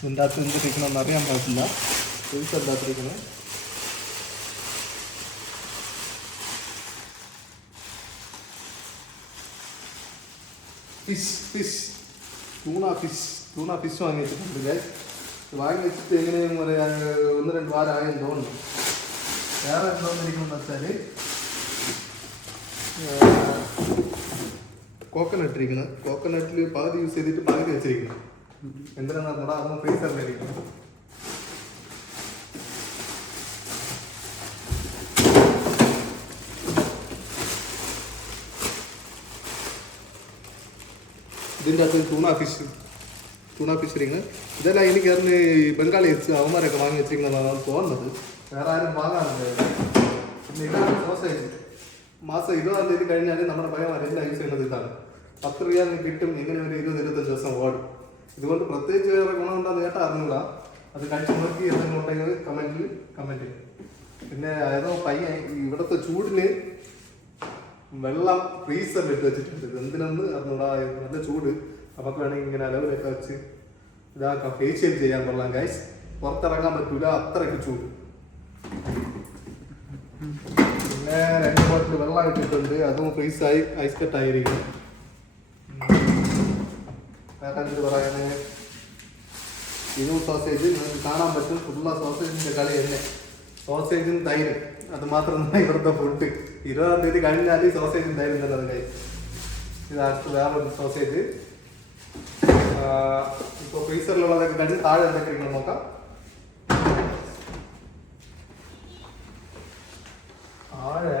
ഇതിൻ്റെ അകത്ത് എന്തിരിക്കണമെന്ന് അറിയാൻ പാടില്ല. ഫ്രീസർ എന്താത്തിരിക്കുന്നത് ഫിഷ് ടൂണ ഫിഷ് വാങ്ങി വെച്ചിട്ടുണ്ട് ഗൈസ്. വാങ്ങി വെച്ചിട്ട് എങ്ങനെയും ഒരു 1-2 വാരം ആയെന്ന് തോന്നുന്നു. വേറെ എന്തോന്നിരിക്കണമെന്ന് വെച്ചാൽ കോക്കനട്ട് ഇരിക്കുന്നത്. കോക്കനട്ടിൽ പകുതി യൂസ് ചെയ്തിട്ട് പകുതി വെച്ചിരിക്കുന്നത്. എന്തിനാന്ന് പറഞ്ഞാൽ അതൊന്ന് ഫ്രീസറിലിരിക്കണം. ഇതിൻ്റെ അകത്ത് ടൂണ ഫിഷ് ഇരിക്കുന്നത്. ഇതെല്ലാം എനിക്ക് അറിഞ്ഞ് ബംഗാളി അവന്മാരൊക്കെ വാങ്ങി വെച്ചിരിക്കുന്നതാണ് തോന്നുന്നത്. വേറെ ആരും വാങ്ങാറില്ല. പിന്നെ ഇതാണ് സോസേജ്. മാസം 20-ാം തീയതി കഴിഞ്ഞാൽ നമ്മുടെ പയ്യന്മാരെല്ലാം യൂസ് ചെയ്യുന്നത് ഇതാണ്. 10 രൂപ കിട്ടും. ഇങ്ങനെ ഒരു 20-25 ദിവസം ഓടും. ഇതുകൊണ്ട് പ്രത്യേകിച്ച് വേറെ ഗുണമുണ്ടെന്ന് കേട്ടാൽ അറിഞ്ഞൂട. അത് കഴിച്ച് നോക്കി എന്തെങ്കിലും ഉണ്ടെങ്കിൽ കമൻറ്റ് ചെയ്യും. പിന്നെ ഏതോ പയ്യൻ ഇവിടുത്തെ ചൂടിന് വെള്ളം ഫ്രീസറിൽ ഇട്ട് വെച്ചിട്ടുണ്ട്. എന്തിനെന്ന് അറിഞ്ഞൂടാ. നല്ല ചൂട്. നമുക്ക് വേണമെങ്കിൽ ഇങ്ങനെ അലവിലൊക്കെ വെച്ച് ഇതാക്കാം. ഫേഷ്യൽ ചെയ്യാൻ കൊള്ളാം ഗൈസ്. പുറത്തിറങ്ങാൻ പറ്റൂല, അത്രയ്ക്ക് ചൂട്. പിന്നെ 2 ബോട്ടിൽ വെള്ളം ഇട്ടിട്ടുണ്ട്. അതും ഫ്രീസായി ഐസ് കട്ടായിരിക്കും. വേറെ പറയാന് ഇതും സോസേജ് നിങ്ങൾക്ക് കാണാൻ പറ്റും. ഫുള്ള സോസേജിന്റെ കളി തന്നെ. സോസേജും തൈരും അത് മാത്രം ഇവിടുത്തെ ഫുഡ്. 20-ാം തീയതി കഴിഞ്ഞാൽ സോസേജും തൈരും തന്നെ ഗൈസ്. ഇതടുത്ത് വേറൊരു സോസേജ്. ഇപ്പോൾ ഫ്രീസറിലുള്ളതൊക്കെ കഴിഞ്ഞ് താഴെ എന്തൊക്കെ ഇരിക്കണം നോക്കാം. താഴെ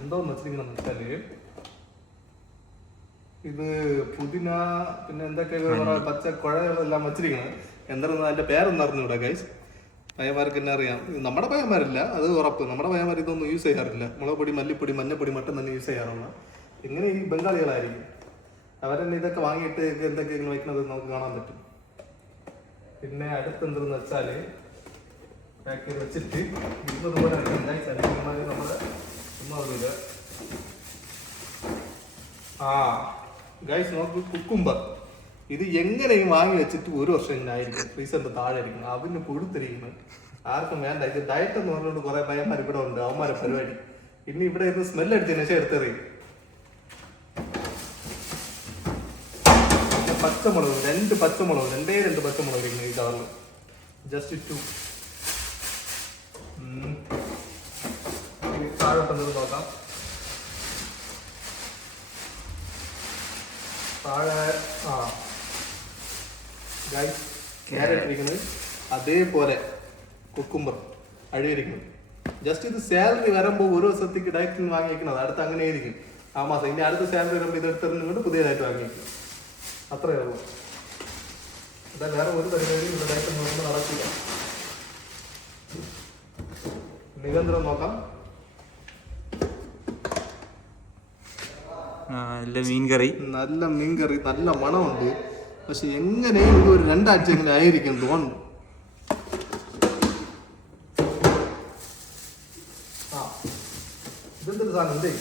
എന്തോന്ന് വെച്ചിരിക്കണമെന്ന് വെച്ചാല് ഇത് പുതിന, പിന്നെ എന്തൊക്കെ പച്ച കുഴകളെല്ലാം വെച്ചിരിക്കണം. എന്താണെന്ന് അതിന്റെ പേരൊന്നും അറിഞ്ഞൂടാ ഗൈസ്. പയ്യന്മാർക്ക് തന്നെ അറിയാം. നമ്മുടെ പയ്യന്മാരില്ല, അത് ഉറപ്പ്. നമ്മുടെ പയ്യന്മാർ ഇതൊന്നും യൂസ് ചെയ്യാറില്ല. മുളക് പൊടി, മല്ലിപ്പൊടി, മഞ്ഞപ്പൊടി മട്ടും തന്നെ യൂസ് ചെയ്യാറുള്ള. ഇങ്ങനെ ഈ ബംഗാളികളായിരിക്കും. അവരെന്നെ ഇതൊക്കെ വാങ്ങിയിട്ട് എന്തൊക്കെയാണ് വയ്ക്കുന്നത് നമുക്ക് കാണാൻ പറ്റും. പിന്നെ അടുത്തെന്തെന്ന് വെച്ചാല് പാക്ക് ചെയ്ത് വെച്ചിട്ട് ഇതുപോലെ നമ്മുടെ ഒന്നും ഗൈസ് നോക്ക്. കുക്കുംബർ. ഇത് എങ്ങനെയും വാങ്ങി വെച്ചിട്ട് 1 വർഷം ഇങ്ങനെ ആയിരിക്കും. ഫ്രീസറിന്റെ താഴെ ആയിരിക്കും. അതിന് കൊടുത്തിരിക്കുന്നത് ആർക്കും വേണ്ട. ഇത് ഡയറ്റ് എന്ന് പറഞ്ഞുകൊണ്ട് കുറെ പയ്യന്മാർ ഇവിടെ ഉണ്ട്. അവന്മാരെ പരിപാടി. ഇനി ഇവിടെ ഇരുന്ന് സ്മെല്ല് അടിച്ചതിന് ശേഷം എടുത്തെറിയും. പച്ചമുളക് 2 പച്ചമുളക് 2 പച്ചമുളക് ഇരിക്കുന്നത് ഈ കളറിൽ. ജസ്റ്റ് 2. താഴോട്ടെന്തെങ്കിലും നോക്കാം. താഴെ ക്യാരറ്റ് ഇരിക്കുന്നത്. അതേപോലെ കുക്കുംബർ അഴിയിരിക്കുന്നത്. ജസ്റ്റ് ഇത് സാലറി വരുമ്പോൾ 1 ദിവസത്തേക്ക് ഡയറ്റിൽ വാങ്ങിയിരിക്കുന്നത്. അടുത്ത് അങ്ങനെ ആയിരിക്കും ആ മാസം. ഇനി അടുത്ത സാലറി വരുമ്പോൾ ഇത് എടുത്തിരുന്നുകൊണ്ട് പുതിയതായിട്ട് വാങ്ങിയിരിക്കും. അത്രയേ ഉള്ളൂ. അതാ വേറെ ഒരു പരിപാടി ഇവിടെ ഡയറ്റ് നോക്കുമ്പോൾ നടക്കില്ല. നിരന്തരം നോക്കാം. നല്ല മീൻകറി, നല്ല മണമുണ്ട്. പക്ഷെ എങ്ങനെയും ഇത് ഒരു 2 ആഴ്ചയെങ്കിലും ആയിരിക്കും തോന്നുന്നു. ഇതെന്തൊരു സാധനം എന്തേ?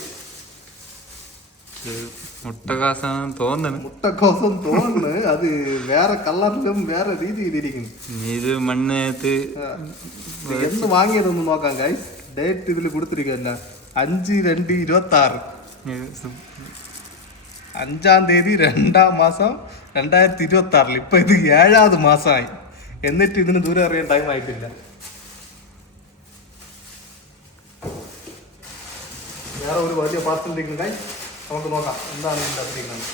മുട്ടക്കാസാണെന്ന് തോന്നുന്നു. മുട്ടക്കോസം തോന്നുന്നു. അത് വേറെ കളറിലും വേറെ രീതിയിലിരിക്കും. ഇത് മണ്ണത്ത് എന്ന് വാങ്ങിയതൊന്ന് നോക്കാം ഗൈസ്. ഡേറ്റ് ഇതിൽ കൊടുത്തിരിക്കുകയല്ല. 5/2/26. 5-ാം തീയതി 2-ാം മാസം 2026. ഇപ്പൊ ഇത് 7-ാമത് മാസമായി. എന്നിട്ട് ഇതിന് ദൂരം അറിയാൻ ടൈം ആയിട്ടില്ല. വേറെ ഒരു വലിയ പാർസൽ ഇരിക്കുന്നത് നമുക്ക് നോക്കാം എന്താണ് ഇതിൻ്റെ അകത്തിരിക്കുന്നത്.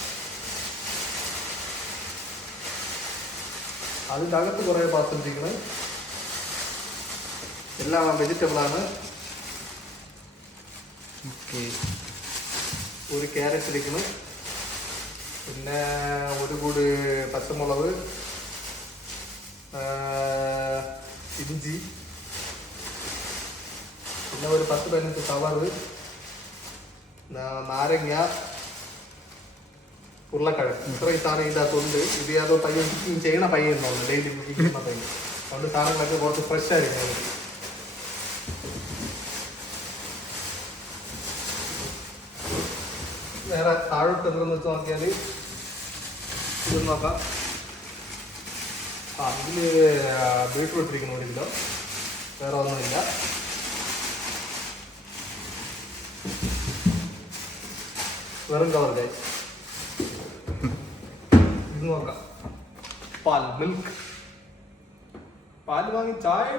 അതിൻ്റെ അകത്ത് കുറേ പാർസൽ ഇരിക്കുന്നത്. എല്ലാം വെജിറ്റബിൾ ആണ്. ഒരു ക്യാരറ്റ് ഇരിക്കുന്നു. പിന്നെ ഒരു കൂടി പച്ചമുളക്, ഇഞ്ചി, പിന്നെ ഒരു 10-15 സവാള, നാരങ്ങ, ഉരുളക്കിഴങ്ങ്. ഇത്രയും സാധനം ഇതിൻ്റെ അകത്തുണ്ട്. ഇത് ഏതോ പയ്യൻ കുക്കിങ് ചെയ്യണ പയ്യൻ ഉണ്ടാവും. ഡെയിലി കുക്കിങ് ചെയ്യുന്ന പയ്യൻ. അതുകൊണ്ട് സാധനങ്ങളൊക്കെ കുറച്ച് ഫ്രഷ് ആയിരിക്കും. വേറെ താഴോട്ട് എന്തെന്ന് വെച്ച് നോക്കിയാൽ ഇത് നോക്കാം. ഇതിൽ ബീട്രൂട്ട് ഇരിക്കുന്നു 1 കിലോ, വേറെ ഒന്നുമില്ല. വെറും കവർ ഗൈസ്. ഇത് നോക്കാം, പാൽ, മിൽക്ക്. പാല് വാങ്ങി ചായ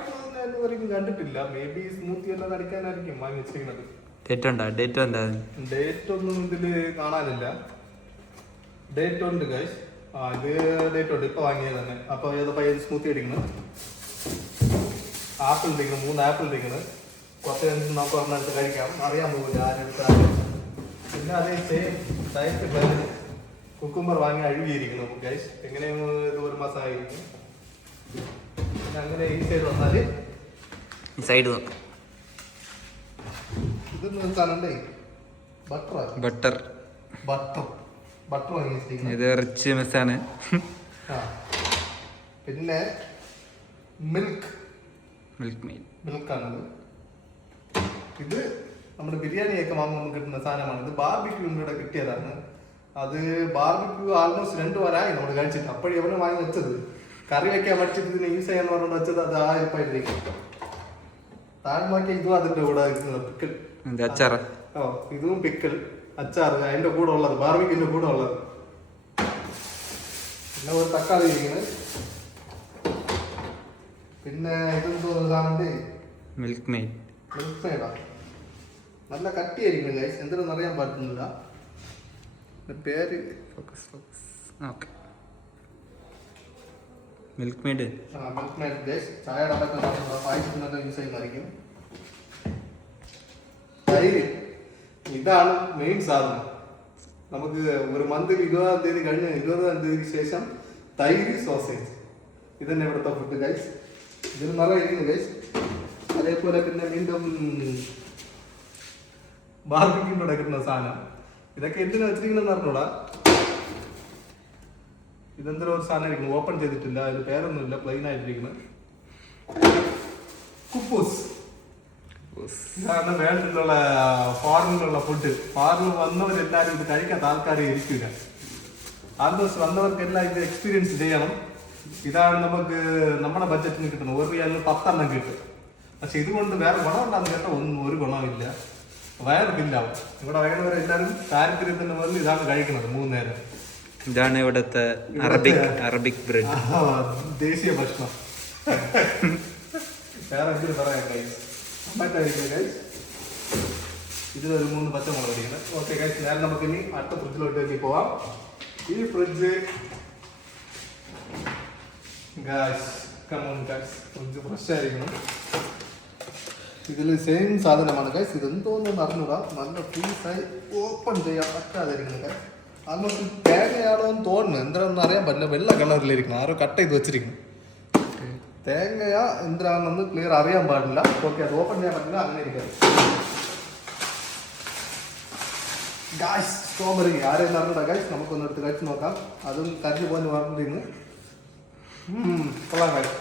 ഇതുവരെയും കണ്ടിട്ടില്ല. മേ ബി സ്മൂത്തി എല്ലാം അടിക്കാനായിരിക്കും വാങ്ങി വെച്ചിരിക്കുന്നത്. ഡേറ്റ് ഒന്നും ഇതില് കാണാനില്ല. ഡേറ്റ് ഉണ്ട് ഗൈസ്. ഇത് ഡേറ്റ് ഉണ്ട്, ഇപ്പൊ വാങ്ങിയത് തന്നെ. അപ്പൊ ഏതപ്പോ സ്മൂത്തി അടിക്കണം. ആപ്പിൾ ഇരിക്കണം, 3 ആപ്പിൾ ഇരിക്കണം. കുറച്ച് കഴിഞ്ഞ് നമുക്ക് ഒരെണ്ണെടുത്ത് കഴിക്കാം. അറിയാൻ പോകില്ല ആരെടുത്താൽ. പിന്നെ അതേ സെയിം ടൈപ്പ് കുക്കുംബർ വാങ്ങി അഴുകിയിരിക്കണം ഗൈസ്. എങ്ങനെയും ഇത് 1 മാസം ആയിരിക്കും. പിന്നെ അങ്ങനെ ഈ സൈഡ് വന്നാല് സൈഡ് നോക്കാം. ഇതൊന്നും സാധനണ്ടേ, ബട്ടർ വാങ്ങി വെച്ചിരിക്കുന്നത്. ഇത് ഇറച്ചി മിസ്സാണ്. പിന്നെ മിൽക്കാണത്. ഇത് നമ്മുടെ ബിരിയാണിയൊക്കെ വാങ്ങുമ്പോൾ കിട്ടുന്ന സാധനമാണ്. ഇത് ബാർബിക്യൂ ഇവിടെ കിട്ടിയതാണ്. അത് ബാർബിക്യൂ ആൾമോസ്റ്റ് 2 വാരമായി നമ്മൾ കഴിച്ചിട്ട്. അപ്പോഴും എവിടെ വാങ്ങി വെച്ചത്, കറി വെക്കാൻ പഠിച്ചിട്ട് ഇതിന് യൂസ് ചെയ്യാന്ന് പറഞ്ഞുകൊണ്ട് വെച്ചത്. അത് ആ ഇരിപ്പായിട്ടിരിക്കും. താഴ്മാക്കി ഇതും അതിന്റെ കൂടെ പിക്കിൾ, അച്ചാറ്. ഇതും പിക്കിൾ, അച്ചാറ് അതിന്റെ കൂടെ ഉള്ളത്, ബാർബിക്യൂന്റെ കൂടെ ഉള്ളത്. പിന്നെ ഒരു തക്കാളി ഇരിക്കുന്നത്. പിന്നെ ഇതെന്തോ സാധനം, മിൽക്ക് മെയ്ഡാ. നല്ല കട്ടിയായിരിക്കും ഗൈസ്, എന്തിനൊന്നും അറിയാൻ പറ്റുന്നില്ല പേര്. Milk made guys. ചായയുടെ അടക്കം പായസത്തിനൊക്കെ യൂസ് ചെയ്യുന്നതായിരിക്കും. തൈര്, ഇതാണ് മെയിൻ സാധനം. നമുക്ക് ഒരു മന്ത് 20-ാം തീയതി കഴിഞ്ഞ 20-ാം തീയതിക്ക് ശേഷം തൈര്, സോസേജ്, ഇതന്നെ ഇവിടുത്തെ ഫുഡ് ഗൈസ്. ഇതിന് നിറയെ ഇരിക്കുന്നു ഗൈസ്. അതേപോലെ പിന്നെ വീണ്ടും ബാർബിക്യൂടെ കിട്ടുന്ന സാധനം. ഇതൊക്കെ എന്തിനു വെച്ചിരിക്കണെന്ന് അറിഞ്ഞൂടാ. ഇതെന്തോ ഒരു സാധനം ഇരിക്കുന്നു, ഓപ്പൺ ചെയ്തിട്ടില്ല. അതിൽ പേരൊന്നുമില്ല, പ്ലെയിൻ ആയിട്ടിരിക്കുന്നത്. കുപ്പൂസ്, ഇതാണ് വേൾഡിലുള്ള ഫോറിനിലുള്ള ഫുഡ്. ഫോറിനിൽ വന്നവരെല്ലാവരും ഇത് കഴിക്കാത്ത ആൾക്കാരെ ഇരിക്കില്ല. ആൾമോസ്റ്റ് വന്നവർക്കെല്ലാം ഇത് എക്സ്പീരിയൻസ് ചെയ്യണം. ഇതാണ് നമുക്ക് നമ്മുടെ ബഡ്ജറ്റിന് കിട്ടുന്നത്. 1 റിയാലിന് 10 എണ്ണം കിട്ടും. പക്ഷെ ഇതുകൊണ്ട് വേറെ ഗുണമുണ്ടാന്ന് കേട്ടോ, ഒന്നും ഒരു ഗുണമില്ല. വയറ് ബില്ലാവും. ഇവിടെ വയറുവരെ എല്ലാവരും താല്പര്യത്തിന് വന്ന് ഇതാണ് കഴിക്കുന്നത് 3 നേരം. ഇതാണ് ഇവിടുത്തെ അറബിക് ബ്രെഡ്, ദേശീയ ഭക്ഷണം. വേറെ എന്തിനു പറയാം ഗൈസ്. ഇതിലൊരു 3 പച്ചമുളക് അടിക്കുന്നത്. ഓക്കെ ഗൈസ്, നേരെ നമുക്ക് ഇനി അടുത്ത ഫ്രിഡ്ജിലോട്ട് പോവാം. ഈ ഫ്രിഡ്ജ് ഫ്രിഡ്ജ് ഫ്രഷ് ആയിരിക്കണം. ഇതിൽ സെയിം സാധനമാണ് ഗൈസ്. ഇതെന്തോന്നും അറിഞ്ഞൂടാ. നല്ല പീസായി ഓപ്പൺ ചെയ്യാൻ പറ്റാതിരിക്കുന്നത് ഗൈസ്. ആൾമോസ്റ്റ് തേങ്ങയാണോ എന്ന് തോന്നുന്നു, എന്താണെന്ന് അറിയാൻ പറ്റില്ല. വെള്ള കളറിലിരിക്കണം, ആരോ കട്ട് ചെയ്ത് വെച്ചിരിക്കുന്നു. തേങ്ങയാ എന്തിനാണെന്ന് ക്ലിയർ അറിയാൻ പാടില്ല. ഓക്കെ, അത് ഓപ്പൺ ചെയ്യാൻ പറ്റില്ല, അങ്ങനെ ഇരിക്കാം. ഗൈസ്, സ്ട്രോബെറി ആരെയും അറിഞ്ഞൂടാ ഗൈസ്. നമുക്കൊന്ന് എടുത്ത് കഴിച്ച് നോക്കാം. അതും കരിഞ്ഞു പോകാൻ പറഞ്ഞിരുന്നു. കൊള്ളാം ഗൈസ്.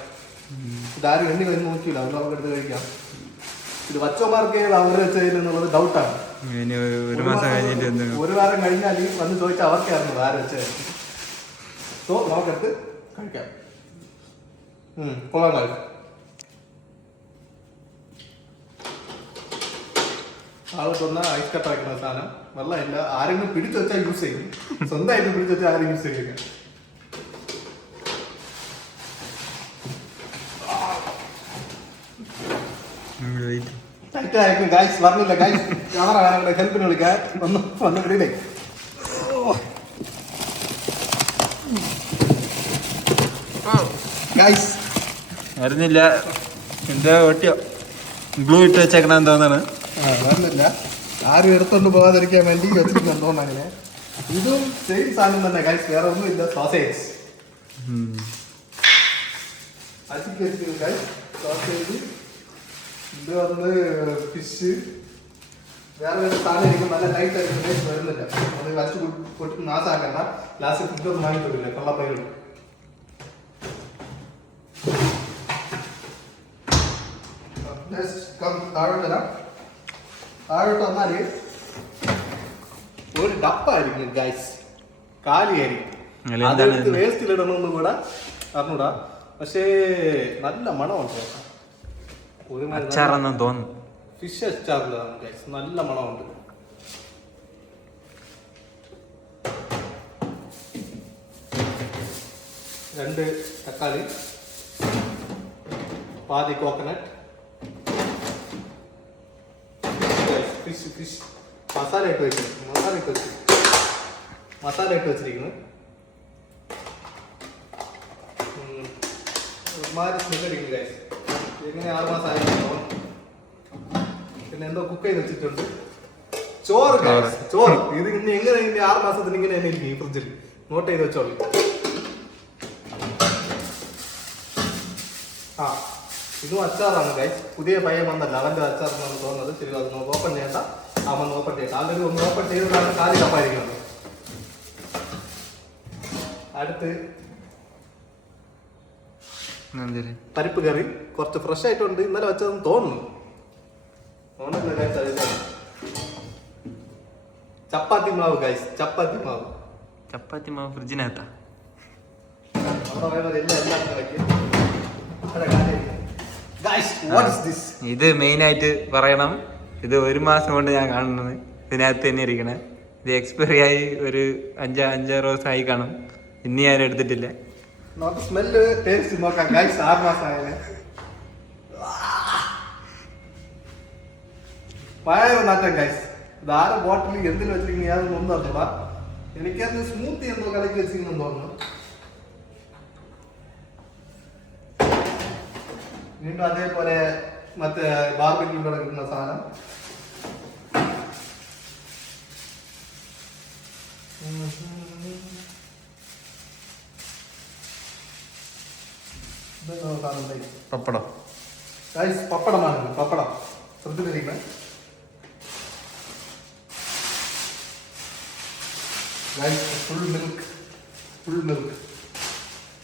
ഇതാരും എണ്ണി കഴിഞ്ഞ് നോക്കിയില്ല, അതുകൊണ്ട് നമുക്ക് എടുത്ത് കഴിക്കാം. ഇത് വച്ചോമാർക്ക് അവർ വെച്ചതിലെന്നുള്ളത് ഡൗട്ടാണ്. 1 വാരം കഴിഞ്ഞാൽ വന്ന് ചോദിച്ചാൽ അവർക്കായിരുന്നു ആര് വെച്ചത്. സോ നമുക്കെടുത്ത് കഴിക്കാം. കൊള്ളാം ഗൈസ്. ആളൊക്കെ ഐസ് കട്ട് ആക്കുന്ന സാധനം. വെള്ളമില്ല, ആരെങ്കിലും പിടിച്ചു വെച്ചാൽ യൂസ് ചെയ്യും. സ്വന്തമായിട്ട് പിടിച്ചു വെച്ചാൽ ആരും യൂസ് ചെയ്യില്ല. ടൈറ്റായിരിക്കും ഗൈസ്, പറഞ്ഞില്ല ഗൈസ്. ക്യാമറ ഹെൽപ്പിന് വിളിക്കാൻ വന്ന് വിടിയില്ലേ. ഗൈസ് അറിഞ്ഞില്ല, എന്താ ഒട്ടിയോ ഗ്ലൂ ഇട്ട് വെച്ചേക്കണെന്ന് തോന്നാണ്. പറഞ്ഞില്ല, ആരും എടുത്തോണ്ട് പോകാതിരിക്കാൻ വേണ്ടി വെച്ചിരിക്കുന്നു തോന്നുന്നു. അങ്ങനെ ഇതും സെയിം സാധനം തന്നെ ഗൈസ്, വേറെ ഒന്നുമില്ല. Sausage guys, sausage. ഇത് വന്ന് ഫിഷ്, വേറെ വേറെ സാധനം ഇരിക്കും. നല്ല ടൈറ്റ് ആയിരിക്കും ഗൈസ്, വരുന്നില്ല. അത് വച്ച് കൊടുത്ത് നാശാക്കണ്ട. ലാസ്റ്റ് ഫുഡൊന്നും വാങ്ങിക്കൊണ്ടില്ല, കള്ളപ്പൈകൾ. താഴോട്ട് വന്നാല് ഒരു ഡപ്പായിരിക്കും ഗൈസ്, കാലിയായിരിക്കും. അതെടുത്ത് വേസ്റ്റിലിടണമെന്ന് കൂടെ അറിഞ്ഞൂടാ. പക്ഷേ നല്ല മണമുണ്ട്. അച്ചാറെന്ന് തോന്നുന്നു. ഫിഷ് അച്ചാറിലാണ് ഗൈസ്, നല്ല മണമുണ്ട്. രണ്ട് തക്കാളി, പാതി കോക്കനട്ട്, ഫിഷ് ഫിഷ് മസാല ഇട്ട് വെച്ചിരിക്കുന്നു. ഒരുമാതിരി സ്മെല്ലടിക്കുന്നു ഗൈസ്. എങ്ങനെ 6 മാസം ആയിരുന്നു. പിന്നെ എന്തോ കുക്ക് ചെയ്ത് വെച്ചിട്ടുണ്ട്. ചോറ് ചോറ് ഇത് ഇനി എങ്ങനെ 6 മാസത്തിന് ഇങ്ങനെ തന്നെ ഇരിക്കും ഈ ഫ്രിഡ്ജിൽ. നോട്ട് ചെയ്ത് വെച്ചോളൂ. ഇതും അച്ചാറാണ് ഗൈസ്. പുതിയ പയ്യൻ വന്നല്ല, അവന്റെ അച്ചാറെന്നാണ് തോന്നുന്നത്. ശരി, അത് ഓപ്പൺ ചെയ്യണ്ട. അവൻ ഓപ്പൺ ചെയ്യണ്ട. ആൾറെഡി ഒന്ന് ഓപ്പൺ ചെയ്തതാണ് കാലി കപ്പായിരിക്കുന്നത്. അടുത്ത് പരിപ്പ് കറി. കുറച്ച് ഫ്രഷ് ആയിട്ടുണ്ട്, ഇന്നലെ വെച്ചതെന്ന് തോന്നുന്നു. ചപ്പാത്തി മാവ് ഗൈസ്, ചപ്പാത്തി മാവ് ഫ്രിഡ്ജിനകത്താ. ഇത് മെയിൻ ആയിട്ട് പറയണം. ഇത് 1 മാസം കൊണ്ട് ഞാൻ കാണുന്നത് ഇതിനകത്ത് തന്നെ ഇരിക്കണേ. ഇത് എക്സ്പയറി ആയി ഒരു 5-6 ദിവസമായി കാണും. ഇനി ഞാൻ എടുത്തിട്ടില്ല. നമുക്ക് സ്മെല്ല് ടേസ്റ്റ് നോക്കാം ഗൈസ്. 6 മാസം ആയാലേ ഭയങ്കര നാട്ടം ഗൈസ്. ഇത് 6 ബോട്ടിൽ എന്തിനു വെച്ചിരിക്കുന്ന യാതൊന്നും ഒന്നും അറിഞ്ഞൂടാ. എനിക്കത് സ്മൂത്തി എന്തോ കലക്കി വെച്ചിരിക്കുന്നു തോന്നുന്നു. വീണ്ടും അതേപോലെ മറ്റേ ബാർബിക്യൂടെ കിട്ടുന്ന സാധനം. പപ്പടം ഗൈസ്, പപ്പടമാണ്. പപ്പടം ശ്രദ്ധിച്ചിരിക്കണേ ഗൈസ്. Full milk.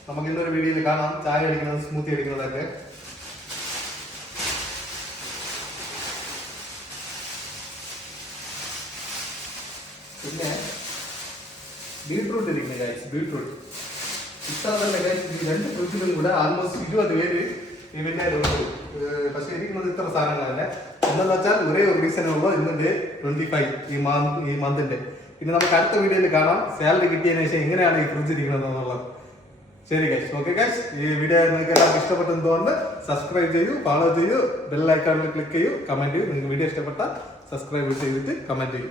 നമുക്ക് ഇന്നൊരു വീഡിയോയിൽ കാണാം ചായ അടിക്കുന്നത്, സ്മൂത്തി അടിക്കുന്നതൊക്കെ. പിന്നെ ബീട്രൂട്ട് ഇരിക്കുന്നത് ഗൈസ്. ബീട്രൂട്ട് ഇത്ര തന്നെ ഗൈസ്. ഈ 2 ഫ്രിഡ്ജിലും കൂടെ ആൾമോസ്റ്റ് 20 പേര് ഇവന്റെ ഉണ്ട്. പക്ഷെ ഇരിക്കുന്നത് ഇത്ര സാധനങ്ങളല്ല. എന്താണെന്ന് വെച്ചാൽ ഒരേ ഒരു റീസണേ ഉള്ളൂ. ഇന്നിന്റെ 25 ഈ മന്തിന്റെ. പിന്നെ നമുക്ക് അടുത്ത വീഡിയോയിൽ കാണാം സാലറി കിട്ടിയതിനു ശേഷം എങ്ങനെയാണ് ഈ ഫ്രിഡ്ജ് ഇരിക്കുന്നത് എന്നുള്ളത്. ശരി ഗൈസ്, ഓക്കെ ഗൈസ്. ഈ വീഡിയോ നിങ്ങൾക്ക് എല്ലാവർക്കും ഇഷ്ടപ്പെട്ടെന്ന് തോന്നുന്നു. സബ്സ്ക്രൈബ് ചെയ്യൂ, ഫോളോ ചെയ്യൂ, ബെൽ ഐക്കണിൽ ക്ലിക്ക് ചെയ്യൂ, കമന്റ് ചെയ്യൂ. നിങ്ങൾക്ക് വീഡിയോ ഇഷ്ടപ്പെട്ടാൽ സബ്സ്ക്രൈബ് ചെയ്തിട്ട് കമന്റ് ചെയ്യൂ.